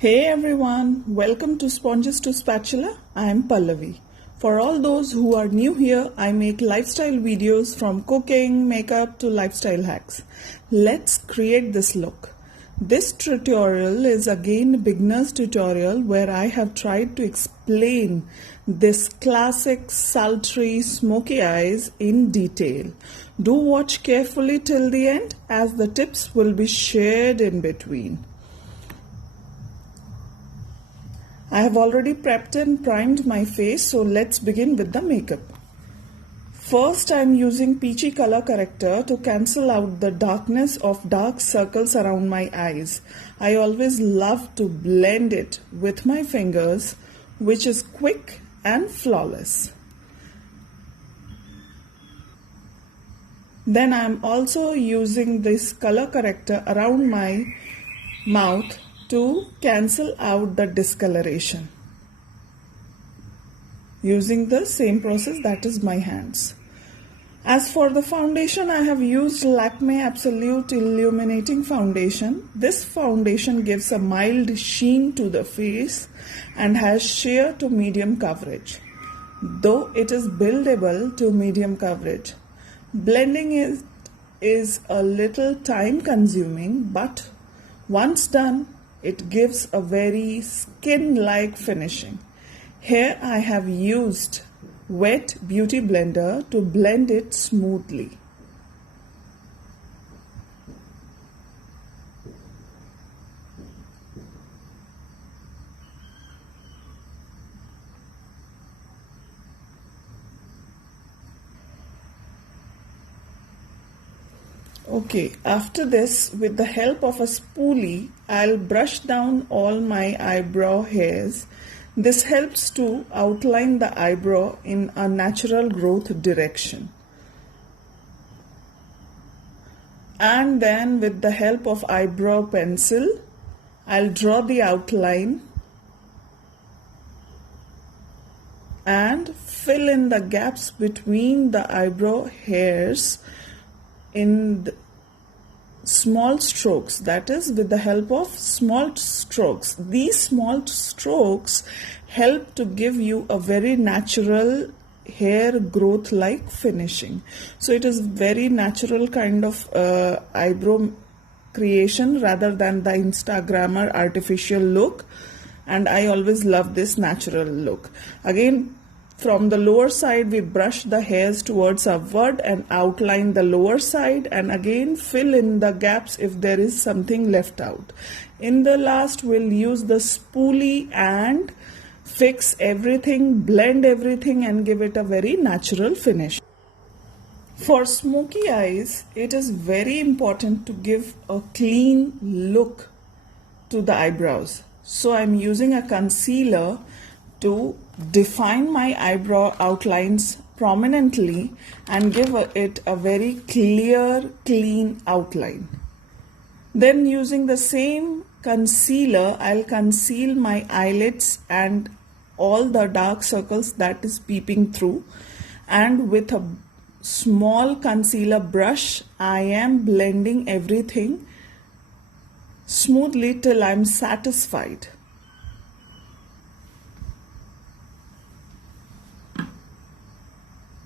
Hey everyone, welcome to Sponges to Spatula. I am Pallavi. For all those who are new here, I make lifestyle videos from cooking, makeup to lifestyle hacks. Let's create this look. This tutorial is again a beginner's tutorial where I have tried to explain this classic sultry smoky eyes in detail. Do watch carefully till the end as the tips will be shared in between. I have already prepped and primed my face, so let's begin with the makeup. First, I am using peachy color corrector to cancel out the darkness of dark circles around my eyes. I always love to blend it with my fingers, which is quick and flawless. Then I am also using this color corrector around my mouth to cancel out the discoloration using the same process, that is my hands. As for the foundation, I have used Lakme Absolute Illuminating Foundation. This foundation gives a mild sheen to the face and has sheer to medium coverage, though it is buildable to medium coverage. Blending is a little time consuming, but once done, it gives a very skin-like finishing. Here I have used wet beauty blender to blend it smoothly. Okay, after this, with the help of a spoolie, I'll brush down all my eyebrow hairs. This helps to outline the eyebrow in a natural growth direction. And then with the help of eyebrow pencil, I'll draw the outline and fill in the gaps between the eyebrow hairs in the small strokes, that is with the help of small strokes. These small strokes help to give you a very natural hair growth like finishing. So it is very natural kind of eyebrow creation rather than the Instagrammer artificial look, and I always love this natural look. Again, from the lower side, we brush the hairs towards upward and outline the lower side, and again fill in the gaps if there is something left out. In the last, we'll use the spoolie and fix everything, blend everything and give it a very natural finish. For smoky eyes, it is very important to give a clean look to the eyebrows. So I'm using a concealer to define my eyebrow outlines prominently and give it a very clear, clean outline. Then using the same concealer, I'll conceal my eyelids and all the dark circles that is peeping through, and with a small concealer brush, I am blending everything smoothly till I'm satisfied.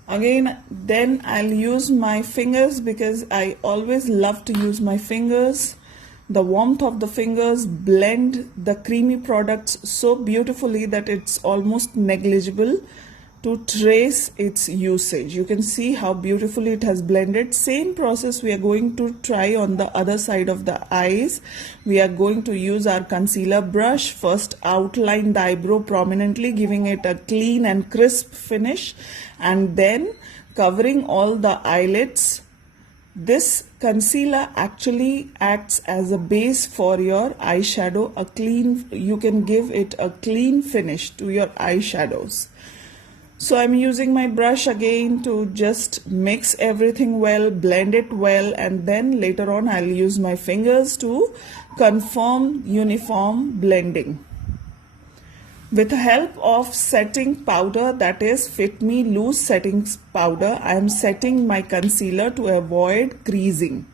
Again, then I'll use my fingers because I always love to use my fingers. The warmth of the fingers blend the creamy products so beautifully that it's almost negligible to trace its usage. You can see how beautifully it has blended. Same process we are going to try on the other side of the eyes. We are going to use our concealer brush. First outline the eyebrow prominently, giving it a clean and crisp finish, and then covering all the eyelids. This concealer actually acts as a base for your eyeshadow. You can give it a clean finish to your eyeshadows. So I'm using my brush again to just mix everything well, blend it well, and then later on I'll use my fingers to confirm uniform blending. With the help of setting powder, that is Fit Me Loose Setting Powder, I am setting my concealer to avoid creasing.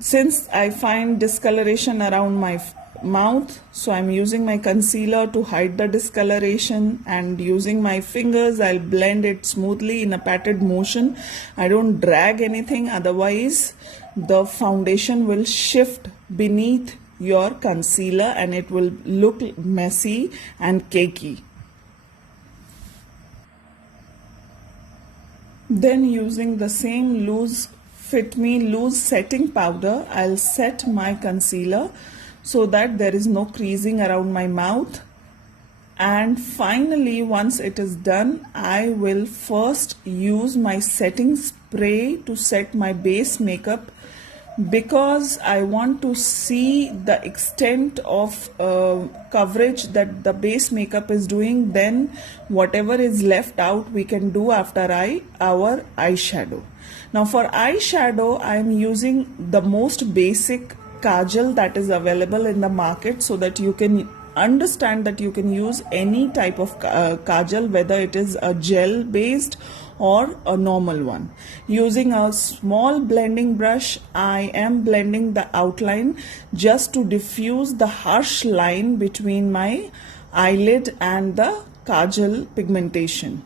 Since I find discoloration around my mouth, so I'm using my concealer to hide the discoloration, and using my fingers I'll blend it smoothly in a patted motion. I don't drag anything, otherwise the foundation will shift beneath your concealer and it will look messy and cakey. Then using the same Fit Me loose setting powder, I'll set my concealer so that there is no creasing around my mouth. And finally, once it is done, I will first use my setting spray to set my base makeup, because I want to see the extent of coverage that the base makeup is doing. Then whatever is left out we can do after our eyeshadow. Now for eyeshadow, I am using the most basic kajal that is available in the market, so that you can understand that you can use any type of kajal, whether it is a gel based or a normal one. Using a small blending brush, I am blending the outline just to diffuse the harsh line between my eyelid and the kajal pigmentation.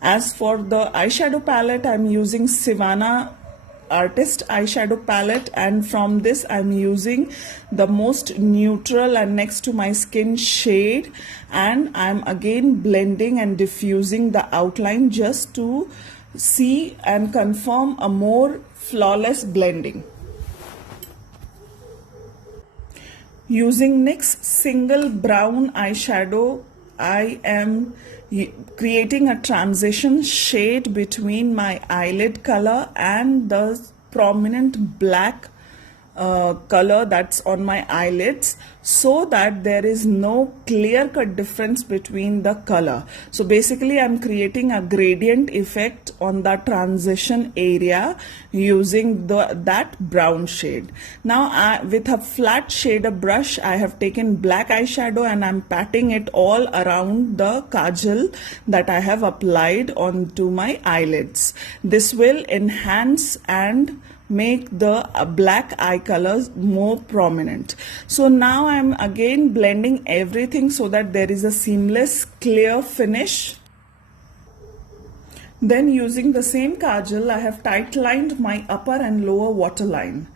As for the eyeshadow palette, I'm using Sivana Artist eyeshadow palette, and from this I'm using the most neutral and next to my skin shade, and I'm again blending and diffusing the outline just to see and confirm a more flawless blending. Using NYX single brown eyeshadow, I am creating a transition shade between my eyelid color and the prominent black color that's on my eyelids, so that there is no clear-cut difference between the color. So basically I'm creating a gradient effect on the transition area using that brown shade. Now with a flat shader brush, I have taken black eyeshadow and I'm patting it all around the kajal that I have applied onto my eyelids. This will enhance and make the black eye colors more prominent. So now I'm again blending everything so that there is a seamless clear finish. Then using the same kajal, I have tight lined my upper and lower waterline.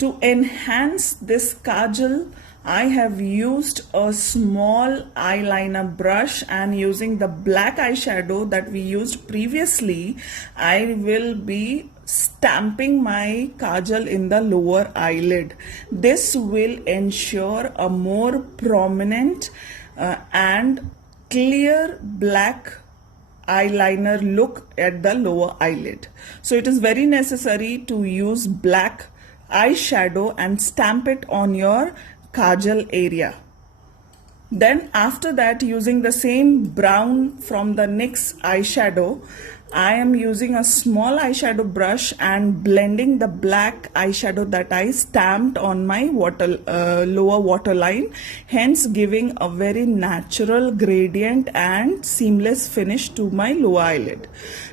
To enhance this kajal, I have used a small eyeliner brush, and using the black eyeshadow that we used previously, I will be stamping my kajal in the lower eyelid. This will ensure a more prominent and clear black eyeliner look at the lower eyelid. So it is very necessary to use black eyeshadow and stamp it on your kajal area. Then after that, using the same brown from the NYX eyeshadow, I am using a small eyeshadow brush and blending the black eyeshadow that I stamped on my lower waterline, hence giving a very natural gradient and seamless finish to my lower eyelid.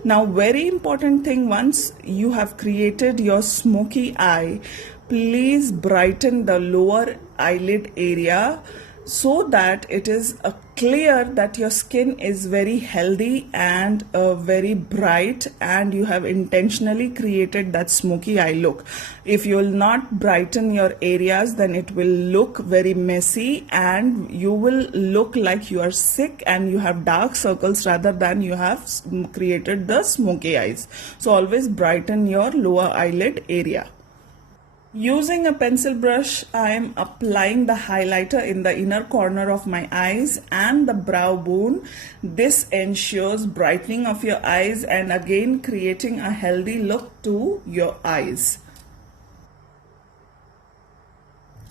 Now, very important thing, once you have created your smoky eye, please brighten the lower eyelid area so that it is clear that your skin is very healthy and very bright, and you have intentionally created that smoky eye look. If you will not brighten your areas, then it will look very messy and you will look like you are sick and you have dark circles rather than you have created the smoky eyes. So always brighten your lower eyelid area. Using a pencil brush, I am applying the highlighter in the inner corner of my eyes and the brow bone. This ensures brightening of your eyes and again creating a healthy look to your eyes.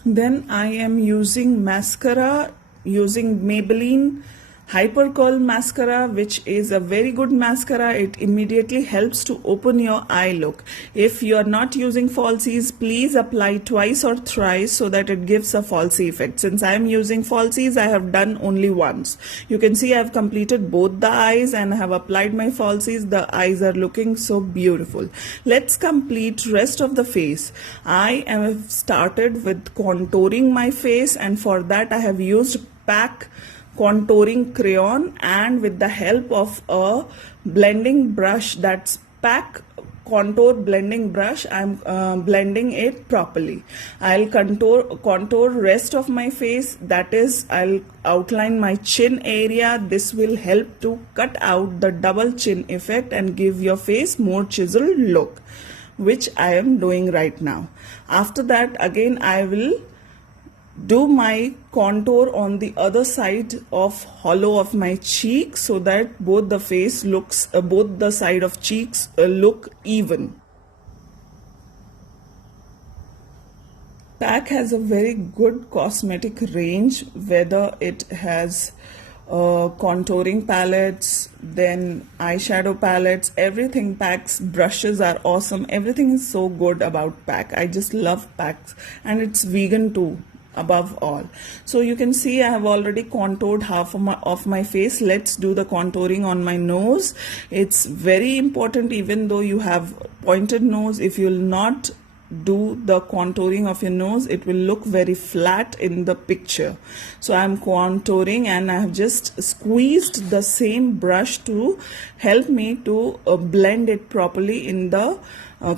Then I am using mascara, using Maybelline Hyper Curl Mascara, which is a very good mascara. It immediately helps to open your eye look. If you are not using falsies, please apply twice or thrice so that it gives a falsie effect. Since I am using falsies, I have done only once. You can see I have completed both the eyes and I have applied my falsies. The eyes are looking so beautiful. Let's complete rest of the face. I have started with contouring my face, and for that I have used PAC contouring crayon, and with the help of a blending brush, that's PAC contour blending brush, I'm blending it properly. I'll contour rest of my face, that is I'll outline my chin area. This will help to cut out the double chin effect and give your face more chiseled look, which I am doing right now. After that, again I will do my contour on the other side of hollow of my cheek so that both the face looks both the side of cheeks look even. PAC has a very good cosmetic range, whether it has contouring palettes, then eyeshadow palettes, everything. PAC's brushes are awesome. Everything is so good about PAC. I just love PAC, and it's vegan too, above all. So you can see I have already contoured half of my face. Let's do the contouring on my nose. It's very important, even though you have pointed nose, if you'll not do the contouring of your nose, it will look very flat in the picture. So I'm contouring, and I have just squeezed the same brush to help me to blend it properly in the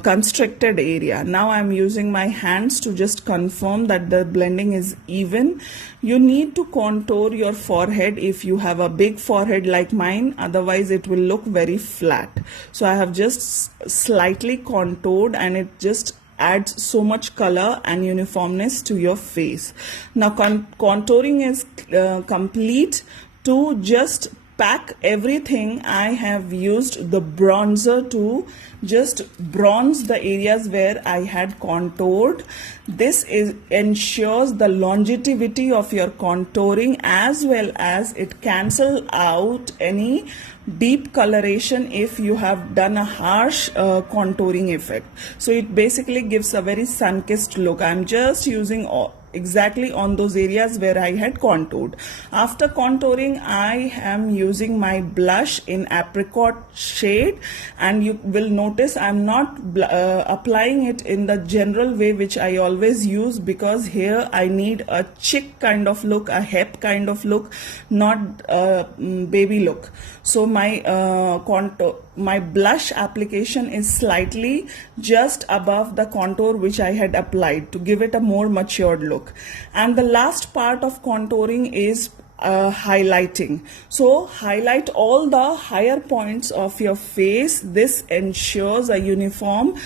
constricted area. Now I'm using my hands to just confirm that the blending is even. You need to contour your forehead if you have a big forehead like mine, otherwise it will look very flat. So I have just slightly contoured, and it just adds so much color and uniformness to your face. Now contouring is complete. To just pack everything, I have used the bronzer to just bronze the areas where I had contoured. This ensures the longevity of your contouring, as well as it cancels out any deep coloration if you have done a harsh contouring effect. So it basically gives a very sun-kissed look. I'm just using exactly on those areas where I had contoured. After contouring, I am using my blush in apricot shade, and you will notice I'm not applying it in the general way which I always use, because here I need a chick kind of look, a hep kind of look, not a baby look. So my my blush application is slightly just above the contour which I had applied to give it a more matured look. And the last part of contouring is highlighting. So highlight all the higher points of your face. This ensures a uniform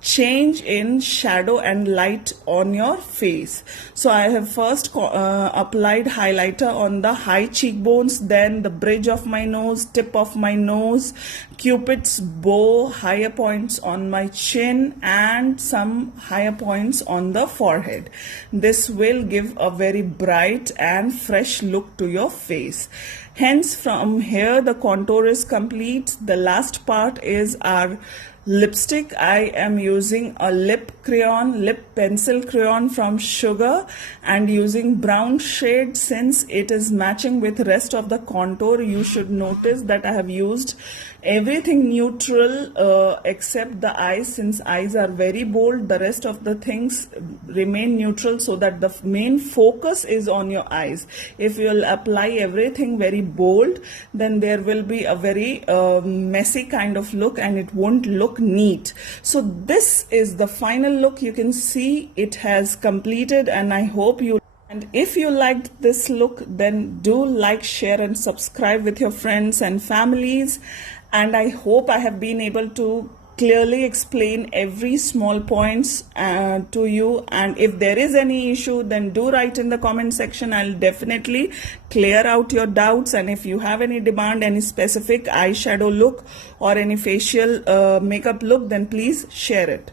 change in shadow and light on your face. So I have first applied highlighter on the high cheekbones, then the bridge of my nose, tip of my nose, Cupid's bow, higher points on my chin, and some higher points on the forehead. This will give a very bright and fresh look to your face. Hence, from here the contour is complete. The last part is our lipstick. I am using a lip pencil crayon from Sugar, and using brown shade. Since it is matching with rest of the contour, you should notice that I have used everything neutral except the eyes. Since eyes are very bold, the rest of the things remain neutral, so that the main focus is on your eyes. If you will apply everything very bold, then there will be a very messy kind of look, and it won't look neat. So this is the final look. You can see it has completed, and I hope you. And if you liked this look, then do like, share and subscribe with your friends and families. And I hope I have been able to clearly explain every small points to you. And if there is any issue, then do write in the comment section. I'll definitely clear out your doubts. And if you have any demand, any specific eyeshadow look or any facial makeup look, then please share it.